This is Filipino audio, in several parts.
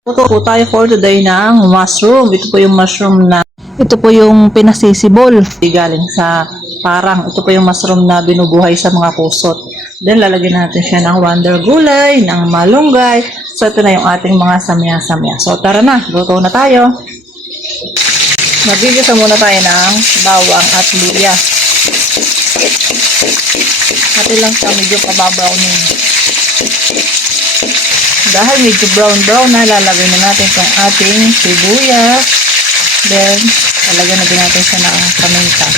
Luto po tayo for today ng mushroom. Ito po yung mushroom na, ito po yung pinasisibol. Galing sa parang, ito po yung mushroom na binubuhay sa mga kusot. Then, lalagyan natin siya ng wonder gulay, ng malunggay. So, ito na yung ating mga samya-samya. So, tara na, luto na tayo. Magigisa muna tayo ng bawang at luya. Hati lang siya, medyo pababrownin. Dahil medyo brown na, lalagay na natin itong ating sibuyas. Then, lalagyan na din natin siya ng paminta.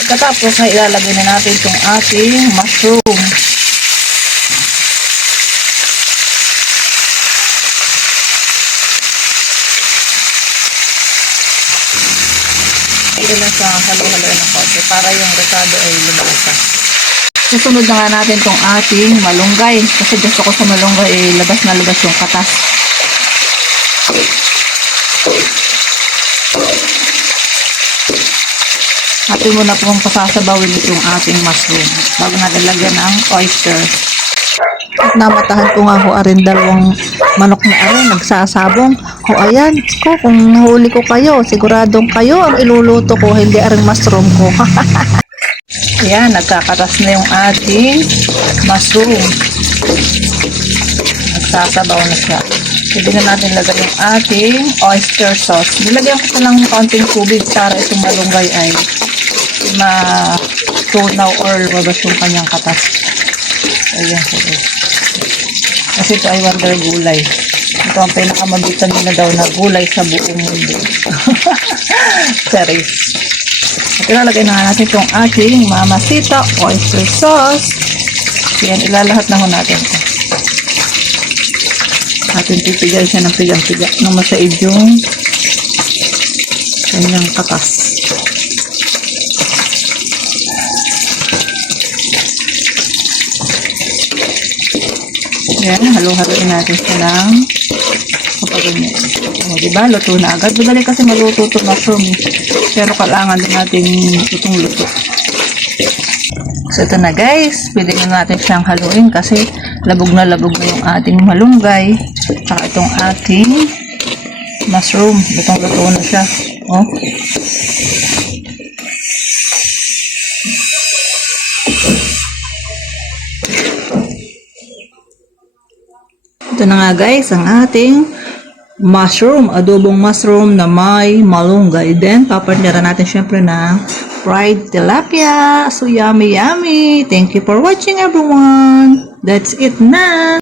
Pagkatapos na ilalagay na natin itong ating mushroom. Ito na sa halo-halo ng konti para yung ricado ay lumasa. Susunod na nga natin itong ating malunggay. Kasi gusto ko sa malunggay ay labas na labas yung katas. Atin mo na pong pasasabawin itong ating mushroom bago natin lagyan ng oyster. At namatahan ko nga ho arin dalawang manok na arin nagsasabong. O ayan ko, kung nahuli ko kayo, siguradong kayo ang iluluto ko, hindi aring mushroom ko. Ayan, nagkakatas na yung ating mushroom. Nagsasabaw na siya. Pwede na natin lagay yung ating oyster sauce. Nilagyan ko lang kaunting tubig para itong malunggay ay ma-tunaw or babas yung kanyang katas. Ayan po. Kasi ito ay wonder gulay. Ito ang pinakamabitamin na daw na gulay sa buong mundo. Charis. At ilalagay na natin itong ating Mamacita oyster sauce. Yan, ilalahat na ho natin ito. Atin pipigan siya ng pigang-piga nang masaid yung kanyang katas. Yan, halo-haloin natin siya ng kapaganyan. O, diba? Luto na agad. Madali kasi maluto ito mushroom. Pero kailangan din natin itong luto. So, ito na guys. Pwede na natin siyang haluin kasi labog na yung ating malunggay. Saka itong ating mushroom. Lutong-luto na siya. O. Ito na nga guys, ang ating mushroom, adobong mushroom na may malunggay. Then, papartneran natin syempre ng fried tilapia. So, yummy, yummy. Thank you for watching everyone. That's it na.